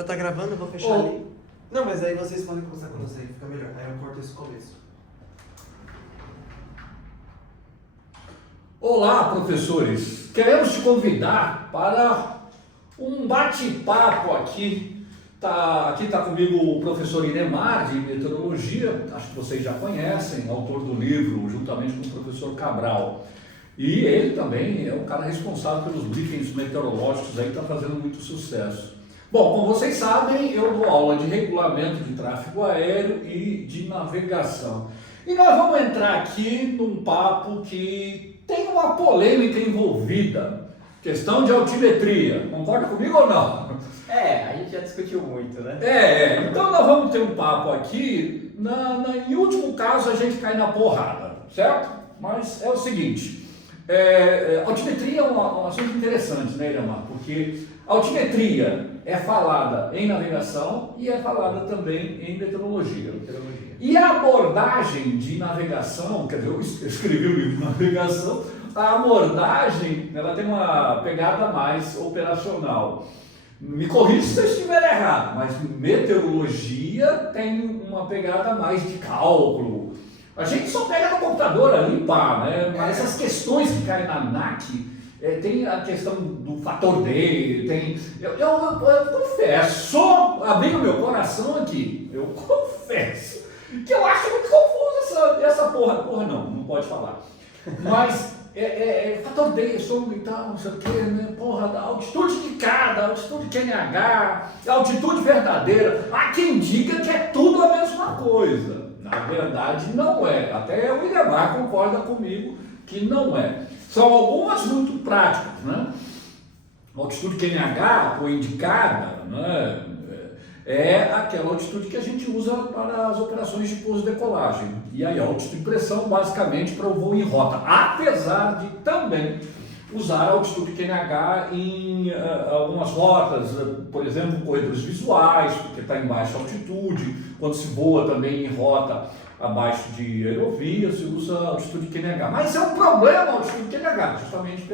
Já tá gravando, eu vou fechar ali. Não, mas aí vocês podem começar quando você fica melhor. Aí eu corto esse começo. Olá, professores! Queremos te convidar para um bate-papo aqui. Aqui está comigo o professor Inemar, de meteorologia, acho que vocês já conhecem, autor do livro, juntamente com o professor Cabral. E ele também é o cara responsável pelos briefings meteorológicos, aí está fazendo muito sucesso. Bom, como vocês sabem, eu dou aula de regulamento de tráfego aéreo e de navegação. E nós vamos entrar aqui num papo que tem uma polêmica envolvida, questão de altimetria. Concorda comigo ou não? A gente já discutiu muito, né? Então nós vamos ter um papo aqui, em último caso a gente cai na porrada, certo? Mas é o seguinte, altimetria é um assunto interessante, né, Iramar? Porque altimetria é falada em navegação e é falada também em meteorologia. E a abordagem de navegação, quer dizer, eu escrevi o livro de navegação, a abordagem ela tem uma pegada mais operacional. Me corrija se eu estiver errado, mas meteorologia tem uma pegada mais de cálculo. A gente só pega no computador a limpar, né? Mas essas questões que caem na ANAC, tem a questão do fator D, eu confesso, abrindo meu coração aqui, eu confesso que eu acho muito confuso essa porra. Porra não pode falar. Mas fator D, som e tal, não sei o que, né? Porra, da altitude indicada, altitude QNH, altitude verdadeira. Há quem diga que é tudo a mesma coisa. Na verdade, não é. Até o Inemar concorda comigo que não é. São algumas muito práticas, né? Altitude QNH, ou indicada, né? É aquela altitude que a gente usa para as operações de pouso e decolagem. E aí a altitude de pressão, basicamente, para o voo em rota. Apesar de também usar a altitude QNH em algumas rotas, por exemplo, corredores visuais, porque está em baixa altitude. Quando se voa também em rota abaixo de aerovia, se usa a altitude QNH. Mas é um problema a altitude QNH, justamente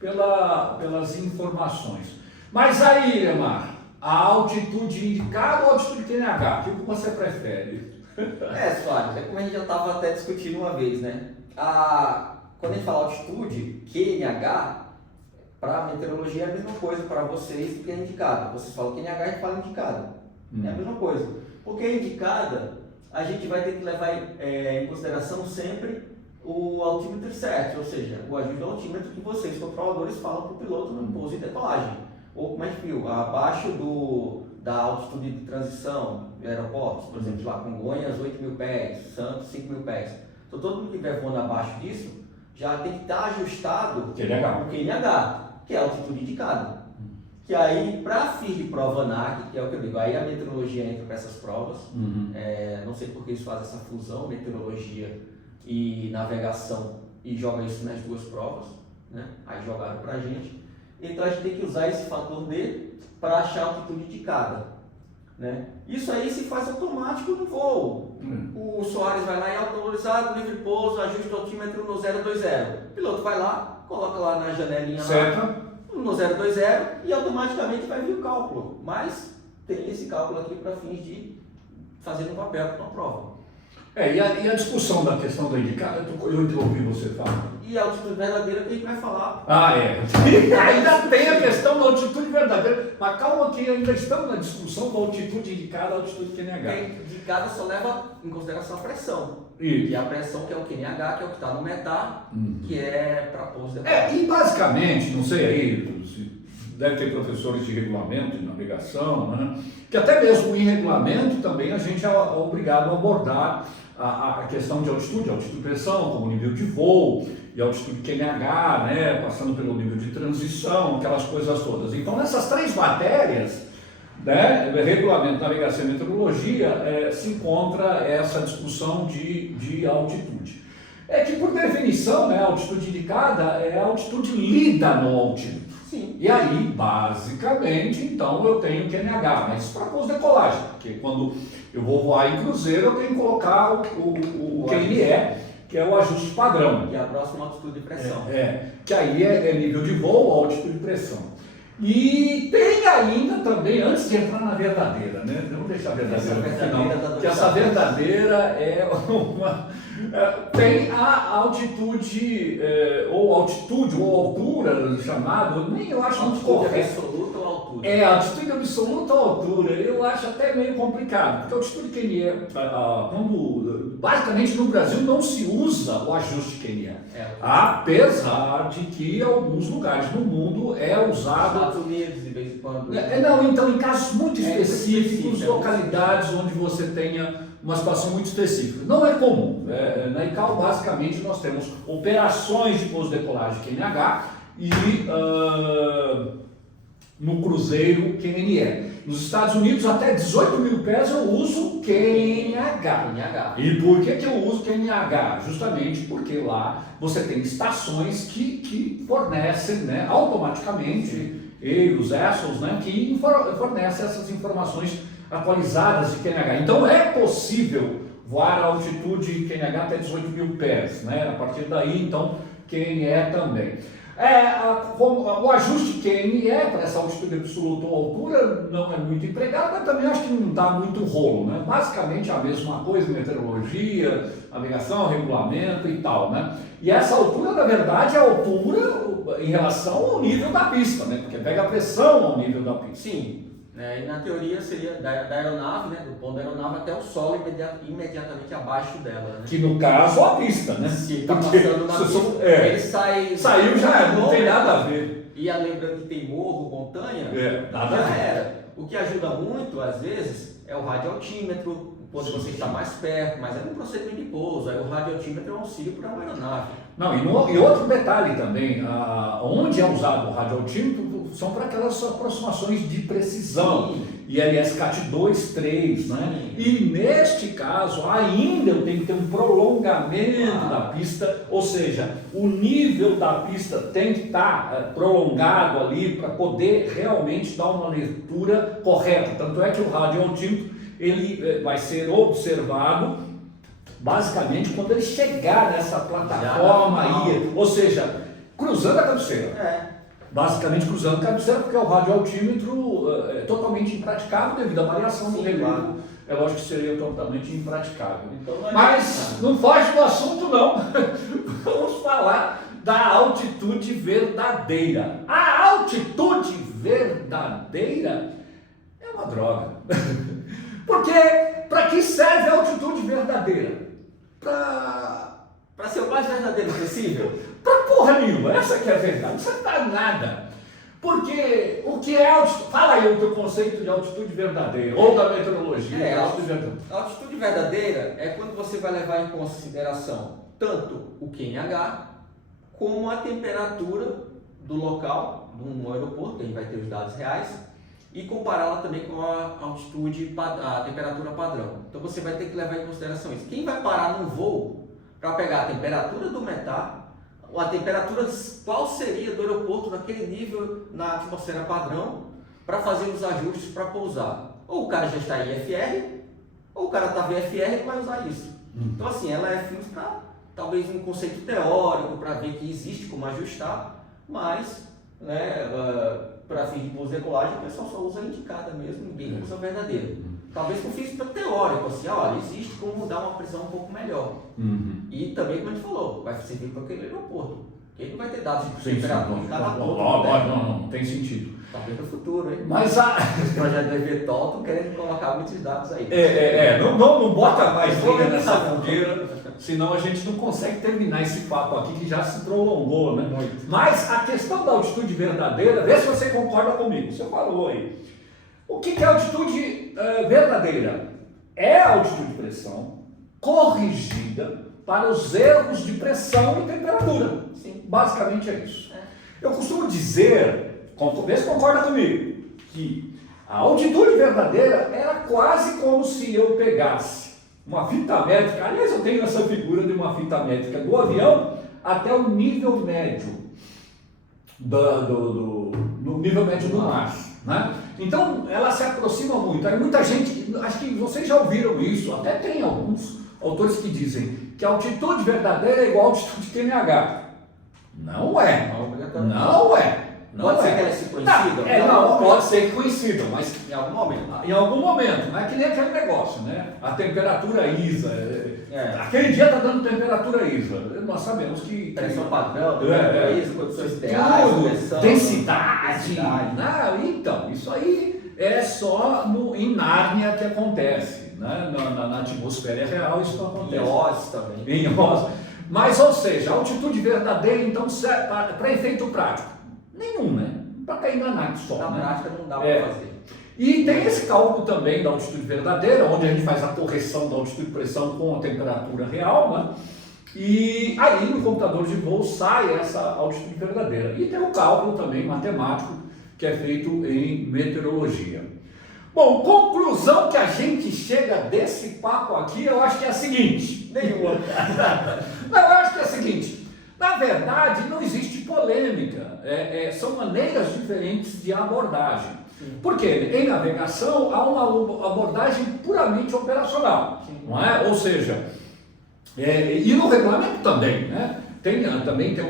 pelas informações. Mas aí, Inemar, a altitude indicada ou a altitude QNH? O que você prefere? Soares, como a gente já estava até discutindo uma vez, né? Quando a gente fala altitude, QNH, para a meteorologia é a mesma coisa para vocês do que é indicada. Vocês falam QNH, a gente fala indicada. É a mesma coisa. Porque indicada, a gente vai ter que levar em consideração sempre o altímetro certo, ou seja, o ajuste do altímetro que vocês, controladores, falam para o piloto no pouso e decolagem. Ou como a gente viu, abaixo da altitude de transição de aeroportos, por exemplo, lá Congonhas, 8.000 pés, Santos, 5.000 pés. Então todo mundo que estiver voando abaixo disso, já tem que estar ajustado o QNH, que é a altitude indicada. Que aí, para fins de prova ANAC, que é o que eu digo, aí a meteorologia entra para essas provas. Não sei por que eles fazem essa fusão, meteorologia e navegação, e joga isso nas duas provas, né? Aí jogaram para a gente. Então a gente tem que usar esse fator D para achar a altitude indicada, né? Isso aí se faz automático no voo. O Soares vai lá em autorizado, livre pouso, ajusta o altímetro no 020. O piloto vai lá, coloca lá na janelinha lá, no 020 e automaticamente vai vir o cálculo. Mas tem esse cálculo aqui para fins de fazer no papel para uma prova. E a discussão da questão da indicada, eu interrompi você falar. E a altitude verdadeira que a gente vai falar. Ainda tem a questão da altitude verdadeira. Mas calma que ainda estamos na discussão da altitude indicada e a altitude QNH. Indicada só leva em consideração a pressão. Isso. E a pressão que é o QNH, que é o que está no METAR, que é para pouso de E basicamente, não sei aí, deve ter professores de regulamento, de navegação, né? Que até mesmo em regulamento também a gente é obrigado a abordar a questão de altitude de pressão, como nível de voo, e altitude QNH, né? Passando pelo nível de transição, aquelas coisas todas. Então, nessas três matérias, né? Regulamento, navegação e meteorologia, se encontra essa discussão de altitude. Que por definição, né, a altitude indicada é a altitude lida no altímetro. Sim. E aí, basicamente, então eu tenho QNH, mas para pouso e decolagem, porque quando eu vou voar em cruzeiro, eu tenho que colocar o QNE, que é o ajuste padrão. Que é a próxima altitude de pressão. Que aí é nível de voo ou altitude de pressão. E tem ainda também, antes de entrar na verdadeira, né? Vamos deixar a verdadeira no final, que essa verdadeira é uma... tem a altitude, ou altitude, ou altura, chamado, nem eu acho muito correto. Absoluta ou altura? Altitude absoluta ou altura, eu acho até meio complicado, porque a altitude QNE, basicamente no Brasil não se usa o ajuste QNE, apesar de que em alguns lugares no mundo é usado. Estados Unidos, de vez em quando. Não, então em casos muito específicos, localidades onde você tenha uma situação muito específica. Não é comum. Na ICAO, basicamente, nós temos operações de pouso-decolagem QNH e no cruzeiro QNE. Nos Estados Unidos, até 18 mil pés eu uso QNH. E por que eu uso QNH? Justamente porque lá você tem estações que fornecem, né, automaticamente, e os ESSOs, né, que fornecem essas informações atualizadas de QNH. Então é possível voar a altitude QNH até 18 mil pés, né? A partir daí, então, QNE também. O ajuste QNE para essa altitude absoluta ou altura não é muito empregado, mas também acho que não dá muito rolo, né? Basicamente a mesma coisa, meteorologia, navegação, regulamento e tal, né? E essa altura, na verdade, é a altura em relação ao nível da pista, né? Porque pega a pressão ao nível da pista. Sim. E na teoria seria da aeronave, né, do ponto da aeronave até o solo imediatamente abaixo dela, né? Que no caso a pista, né? Se está passando na pista, ele saiu já, não tem nada a ver. E lembrando que tem morro, montanha, nada já a ver. era. O que ajuda muito, às vezes, é o radioaltímetro, quando você está mais perto, mas é no procedimento de pouso, aí o radioaltímetro é um auxílio para uma aeronave. Não, e outro detalhe também, onde é usado o radioaltímetro são para aquelas aproximações de precisão, Sim. ILS CAT 2, 3, né? E neste caso ainda eu tenho que ter um prolongamento da pista, ou seja, o nível da pista tem que estar prolongado ali para poder realmente dar uma leitura correta. Tanto é que o radioaltímetro ele vai ser observado basicamente quando ele chegar nessa plataforma aí, ou seja, cruzando a cabeceira. Basicamente cruzando a cabeceira, porque o radioaltímetro é totalmente impraticável devido à variação do relevo. É lógico que seria totalmente impraticável. Então, mas não foge do assunto não. Vamos falar da altitude verdadeira. A altitude verdadeira é uma droga. Porque para que serve a altitude verdadeira? Para ser o mais verdadeiro possível? Pra porra nenhuma, essa que é a verdade, não serve pra nada. Porque o que é altitude? Fala aí o teu conceito de altitude verdadeira, ou da meteorologia. A altitude verdadeira é quando você vai levar em consideração tanto o QNH, como a temperatura do local, no aeroporto, que a gente vai ter os dados reais, e compará-la também com a altitude, a temperatura padrão. Então você vai ter que levar em consideração isso. Quem vai parar no voo para pegar a temperatura do METAR, a temperatura, qual seria do aeroporto naquele nível na atmosfera padrão, para fazer os ajustes para pousar. Ou o cara já está em IFR, ou o cara está VFR e vai usar isso. Então assim, ela é fins para talvez um conceito teórico, para ver que existe como ajustar, mas né, para fins de pouso e decolagem o pessoal só usa a indicada mesmo, ninguém usa a verdadeira. Talvez com fins teórico, assim, olha, existe como dar uma pressão um pouco melhor. E também, como a gente falou, vai servir para aquele aeroporto. Porque ele não vai ter dados de temperatura em cada ponto. Não tem sentido. Talvez no futuro, hein? Mas Esse projeto da EVTOL estão querendo colocar muitos dados aí. Não bota mais lenha nessa fogueira, senão a gente não consegue terminar esse papo aqui que já se prolongou, né? Mas a questão da altitude verdadeira, vê se você concorda comigo. Você falou aí. O que é altitude verdadeira? É a altitude de pressão corrigida para os erros de pressão e temperatura. Sim. Basicamente é isso. Eu costumo dizer, vê se concorda comigo, que a altitude verdadeira era quase como se eu pegasse uma fita métrica. Aliás, eu tenho essa figura de uma fita métrica do avião até o nível médio no nível médio do mar, né? Então ela se aproxima muito. Aí muita gente, acho que vocês já ouviram isso, até tem alguns autores que dizem que a altitude verdadeira é igual a altitude QNH. Não é. Pode ser que ela se conhecida? Não, pode ser conhecida, mas Em algum momento. em algum momento, não é que nem aquele negócio, né? A temperatura ISA. Aquele dia está dando temperatura ISA. Nós sabemos que. Pressão padrão, condições ideais, pressão, densidade. Então, isso aí é só em Nárnia que acontece. Né? Na atmosfera real isso não acontece. Em Oz também. Em Oz. Mas, ou seja, a altitude verdadeira, então, para efeito prático, nenhum, né? Para cair na NAC só. Na né? prática não dá para fazer. E tem esse cálculo também da altitude verdadeira, onde a gente faz a correção da altitude de pressão com a temperatura real, né? E aí no computador de voo sai essa altitude verdadeira. E tem o cálculo também matemático que é feito em meteorologia. Bom, conclusão que a gente chega desse papo aqui, eu acho que é a seguinte. Nenhuma. Não, eu acho que é a seguinte. Na verdade, não existe polêmica. São maneiras diferentes de abordagem. Porque em navegação há uma abordagem puramente operacional, não é? Ou seja, e no regulamento também, né? Também tem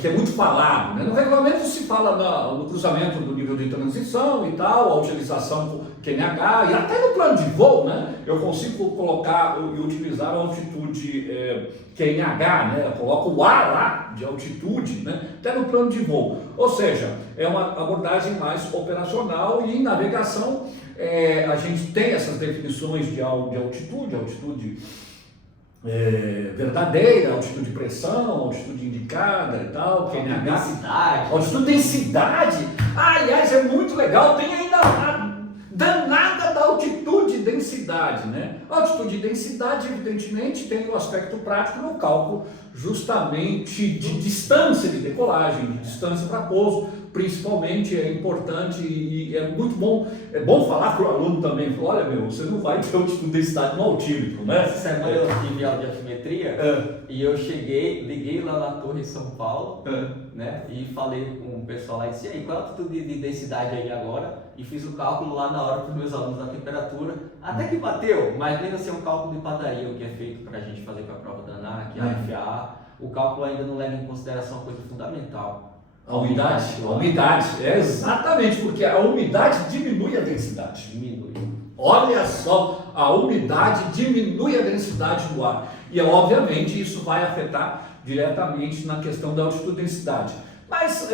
que é muito falado, né? No regulamento se fala no cruzamento do nível de transição e tal, a utilização do QNH e até no plano de voo, né? Eu consigo colocar e utilizar a altitude QNH, né? Eu coloco o A lá de altitude, né? Até no plano de voo. Ou seja, é uma abordagem mais operacional e em navegação a gente tem essas definições de altitude verdadeira, altitude de pressão, altitude indicada e tal, QNH, densidade, altitude densidade. Aliás, é muito legal, tem ainda a danada da altitude e densidade, né? Altitude e densidade, evidentemente, tem o aspecto prático no cálculo justamente de distância de decolagem, de distância para pouso, principalmente é importante e é muito bom, é bom falar para o aluno também, olha você não vai ter altitude e densidade no altímetro, né? Essa semana eu tive aula de altimetria e eu liguei lá na torre em São Paulo, né? E falei com o pessoal lá e disse, e aí, qual é a altitude de densidade aí agora? E fiz o cálculo lá na hora para os meus alunos da temperatura, até que bateu, mas mesmo assim é um cálculo de padaria, o que é feito para a gente fazer com a prova da ANAC, a FAA, o cálculo ainda não leva em consideração a coisa fundamental. A umidade, exatamente, porque a umidade diminui a densidade. Diminui. Olha só, a umidade diminui a densidade do ar. E obviamente isso vai afetar diretamente na questão da altitude e densidade. Mas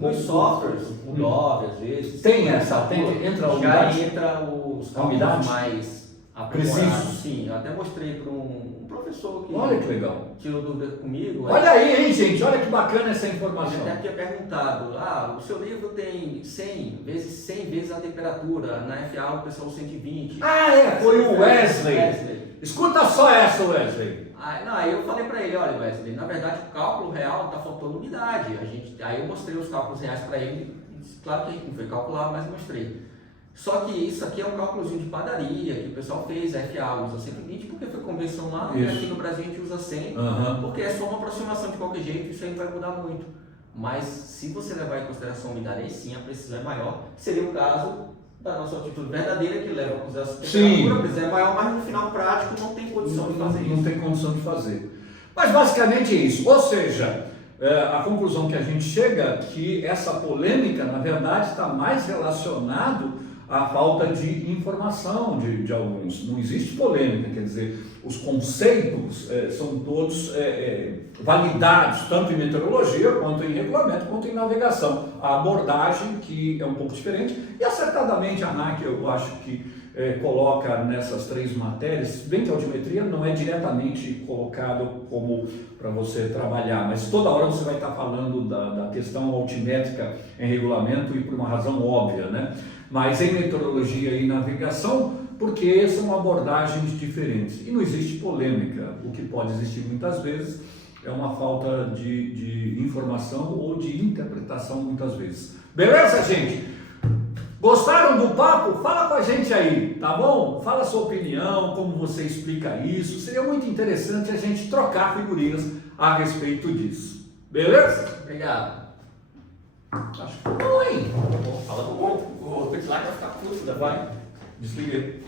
nos softwares, o Nove às vezes. entra a umidade. Já entra os cálculos mais precisos. Sim, eu até mostrei para um professor que olha que legal. Tirou dúvida comigo. Olha aí, hein, gente, olha que bacana essa informação. Eu até tinha perguntado, o seu livro tem 100 vezes a temperatura, na FA o pessoal 120. Foi o Wesley. Escuta só essa, Wesley. Aí eu falei para ele, olha Wesley, na verdade o cálculo real está faltando umidade. Aí eu mostrei os cálculos reais para ele, claro que a gente não foi calcular, mas mostrei. Só que isso aqui é um cálculozinho de padaria, que o pessoal fez, a FA usa 120 porque foi convenção lá, e aqui no Brasil a gente usa 100, porque é só uma aproximação de qualquer jeito, isso aí não vai mudar muito. Mas se você levar em consideração a umidade, aí sim a precisão é maior, seria o caso da nossa altitude verdadeira, que leva a consideração a temperatura, a precisão é maior, mas no final prático não tem condição de fazer isso. Não tem condição de fazer. Mas basicamente é isso, ou seja, a conclusão que a gente chega é que essa polêmica, na verdade, está mais relacionado à falta de informação de alguns. Não existe polêmica, quer dizer, os conceitos são todos validados, tanto em meteorologia, quanto em regulamento, quanto em navegação. A abordagem, que é um pouco diferente, e acertadamente a ANAC, eu acho que coloca nessas três matérias, bem que a altimetria não é diretamente colocado como para você trabalhar, mas toda hora você vai estar falando da questão altimétrica em regulamento e por uma razão óbvia, né? Mas em meteorologia e navegação, porque são abordagens diferentes. E não existe polêmica. O que pode existir muitas vezes é uma falta de informação ou de interpretação muitas vezes. Beleza, gente? Gostaram do papo? Fala com a gente aí, tá bom? Fala a sua opinião, como você explica isso. Seria muito interessante a gente trocar figurinhas a respeito disso. Beleza? Obrigado. Acho que foi bom, hein? Fala com o outro lá que vai ficar puto, Vai. Desliguei.